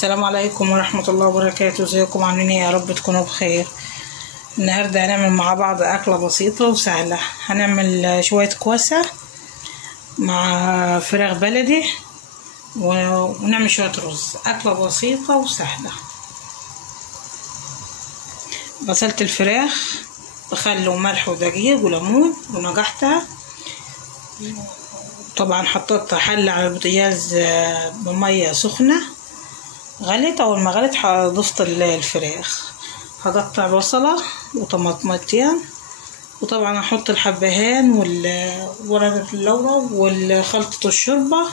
السلام عليكم ورحمة الله وبركاته. ازيكم عاملين ايه؟ يا رب تكونوا بخير. النهاردة هنعمل مع بعض أكلة بسيطة وسهلة. هنعمل شوية كوسة مع فراخ بلدي ونعمل شوية رز. أكلة بسيطة وسهلة. غسلت الفراخ بخل وملح ودقيق وليمون ونجحتها. طبعا حطيت حلة على البوتاجاز بمية سخنة غلت. اول ما غلت ضفت الفراخ. هقطع بصلة وطماطمتين، وطبعا هحط الحبهان وورقة اللورا والخلطة الشوربة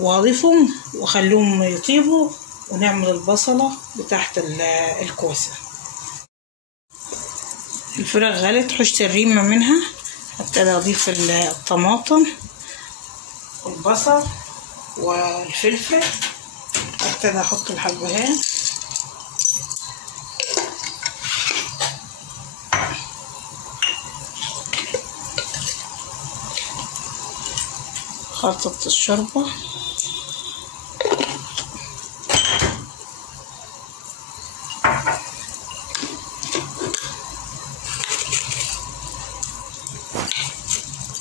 واضيفهم واخليهم يطيبوا، ونعمل البصلة بتاعت الكوسة. الفراخ غلت، حشت الريمة منها. هبتدي اضيف الطماطم والبصل والفلفل. هبتدي احط الحبهان خلطة الشوربة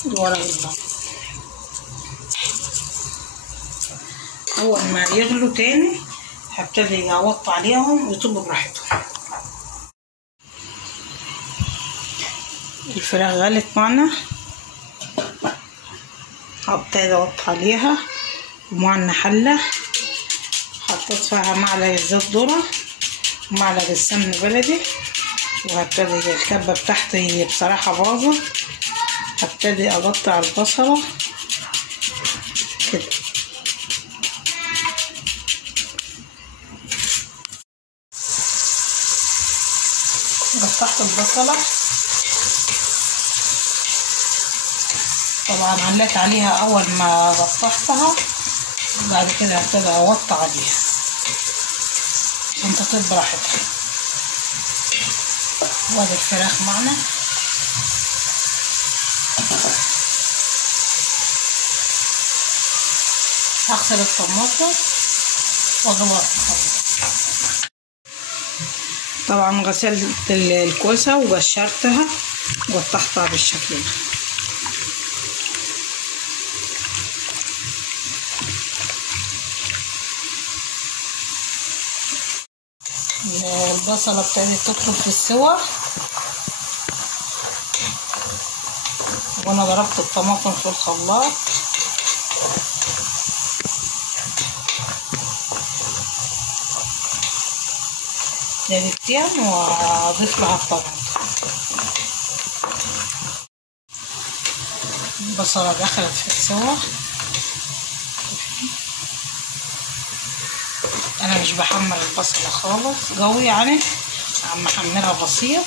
ورق اللورا. اول ما يغلوا تاني هبتدي اوطي عليهم ويطيبوا براحتهم. الفراخ غلت معنا، هبتدي اوطي عليها ومعنا حله. حطيت فيها معلقه زيت ذره ومعلقه سمن بلدي، وهبتدي الكبه بتاعتي بصراحه باظت. هبتدي اقطع البصله كده. قطعت البصله، طبعا علقت عليها اول ما قطعتها. بعد كده هبتدي اوطي عليها عشان تطيب براحتها. وادي الفراخ معنا. هغسل الطماطم واضربها في الخلاط. طبعا غسلت الكوسه وقشرتها وقطعتها بالشكل ده. البصله ابتدت تدخل في السوا، وانا ضربت الطماطم في الخلاط. دقيقتين واضيف لها الطماطم. البصله دخلت في السوا. انا مش بحمر البصله خالص قوي، يعني عم احمرها بسيط.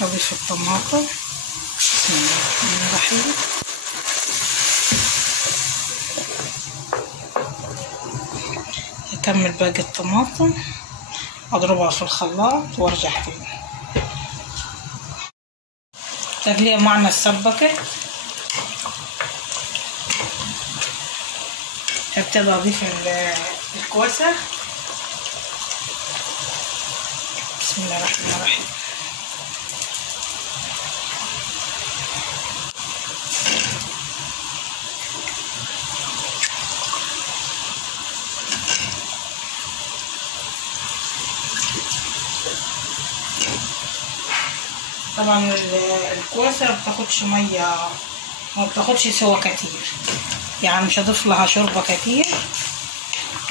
هضيف الطماطم. بسم الله الرحمن الرحيم. هكمل باقي الطماطم اضربها في الخلاط وارجع تاني. تغلية معنا السبكت. هبتدي اضيف الكوسة. بسم الله الرحمن الرحيم. طبعا الكوسه ما بتاخدش ميه، ما بتاخدش سوا كتير، يعني مش هضيف لها شوربه كتير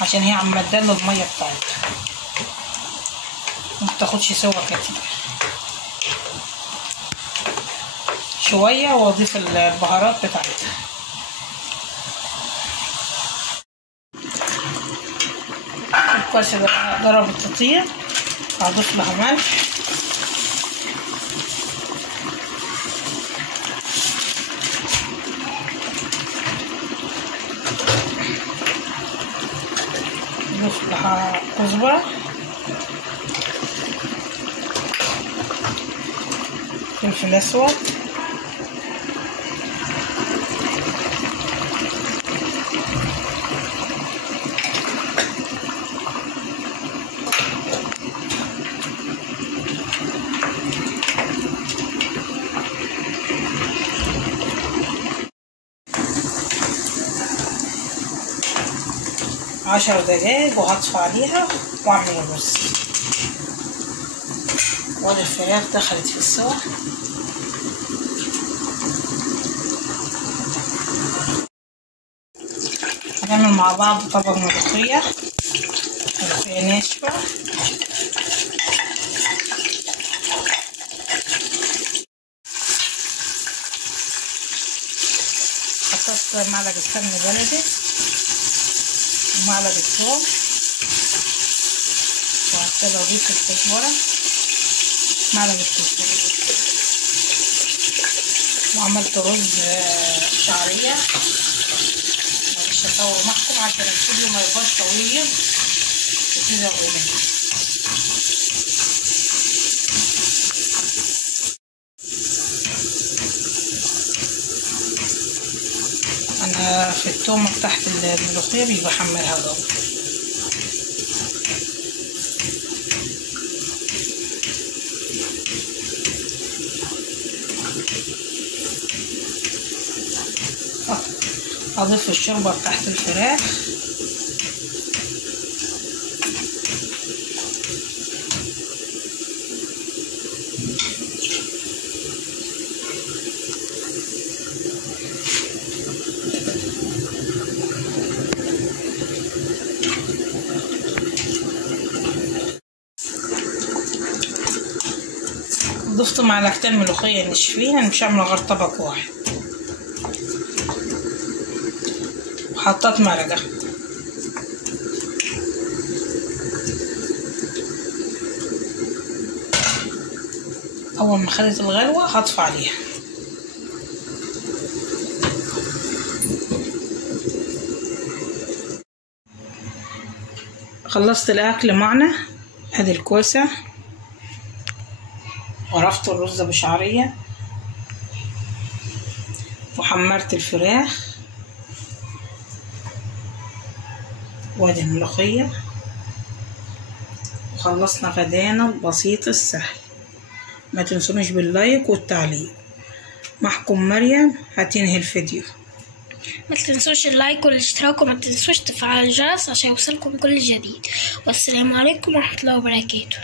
عشان هي عم تدلل الميه بتاعتها. ما بتاخدش سوا كتير، شويه واضيف البهارات بتاعتها. الكوسة ضربت تطيب، هضيف لها ملح نضيف لها كزبرة، فلفل اسود، عشر دقايق وهطفي عليها واعمل الرز. وادي الفراخ دخلت في السوا. هنعمل مع بعض طبق ملوخية ناشفة. حطيت معلقة سمنة بلدي ومعلقة ثوم، وهبتدي اضيف الكزبرة، معلقة كزبرة، وعملت رز شعرية. معلش اصور معكم عشان الفيديو ما يبقاش طويل وكده قليل. انا في التوم تحت الملوخية بيبقى حمرها الاول. اضيف الشوربة تحت الفراخ، ضفت معلقتين ملوخية ناشفين، انا مش هعمل غير طبق واحد، وحطيت مرقة. اول ما خدت الغلوة هطفي عليها. خلصت الاكل معنا. ادي الكوسة، ورفت الرز بشعرية، وحمرت الفراخ، وادي الملوخية، وخلصنا غدانا البسيط السهل. ما تنسونيش باللايك والتعليق. معكم مريم هتنهي الفيديو. ما تنسوش اللايك والاشتراك، وما تنسوش تفعلوا الجرس عشان يوصلكم كل جديد. والسلام عليكم ورحمة الله وبركاته.